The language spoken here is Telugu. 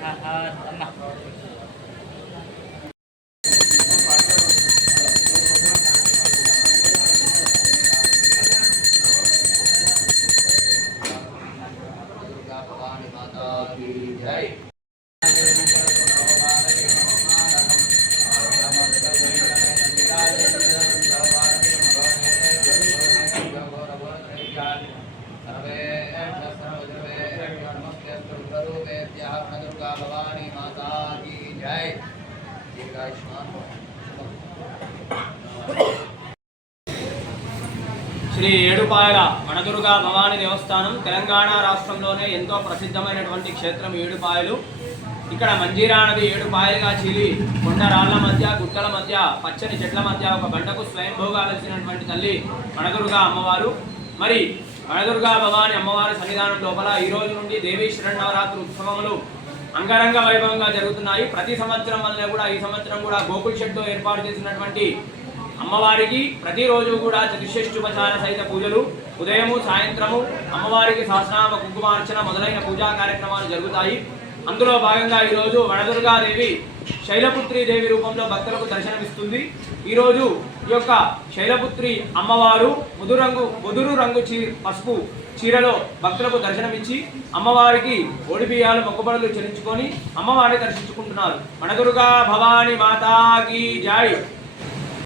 他，他他哪是。one. भवानी माता की जय दीर्घायुष्मान శ్రీ ఏడుపాయల వనదుర్గా భవాని దేవస్థానం తెలంగాణ రాష్ట్రంలోనే ఎంతో ప్రసిద్ధమైనటువంటి క్షేత్రం ఏడుపాయలు ఇక్కడ మంజీరా నది ఏడుపాయలుగా చీలి కొండ రాళ్ల మధ్య గుట్టల మధ్య పచ్చని చెట్ల మధ్య ఒక గంటకు స్వయంభూగా వెలిసినటువంటి తల్లి వనదుర్గా అమ్మవారు మరి వనదుర్గా భవాని అమ్మవారి సన్నిధానం లోపల ఈ రోజు నుండి దేవీ శరణవరాత్రి ఉత్సవములు అంగరంగ వైభవంగా జరుగుతున్నాయి. ప్రతి సంవత్సరం వల్ల కూడా ఈ సంవత్సరం కూడా గోకుల్ షెడ్లో ఏర్పాటు చేసినటువంటి అమ్మవారికి ప్రతిరోజు కూడా చతుషష్ఠుపచార సహిత పూజలు. ఉదయము సాయంత్రము అమ్మవారికి సహస్రనామ కుంకుమార్చన మొదలైన పూజా కార్యక్రమాలు జరుగుతాయి. అందులో భాగంగా ఈరోజు వనదుర్గాదేవి శైలపుత్రి దేవి రూపంలో భక్తులకు దర్శనమిస్తుంది. ఈరోజు ఈ యొక్క శైలపుత్రి అమ్మవారు ముదురు రంగు ముదురు రంగు చీ పసుపు చీరలో భక్తులకు దర్శనమిచ్చి అమ్మవారికి ఓడిబియ్యాలు మొక్కుబడులు చెల్లించుకొని అమ్మవారిని దర్శించుకుంటున్నారు. వనదుర్గా భవాని మాతాకి జాయి.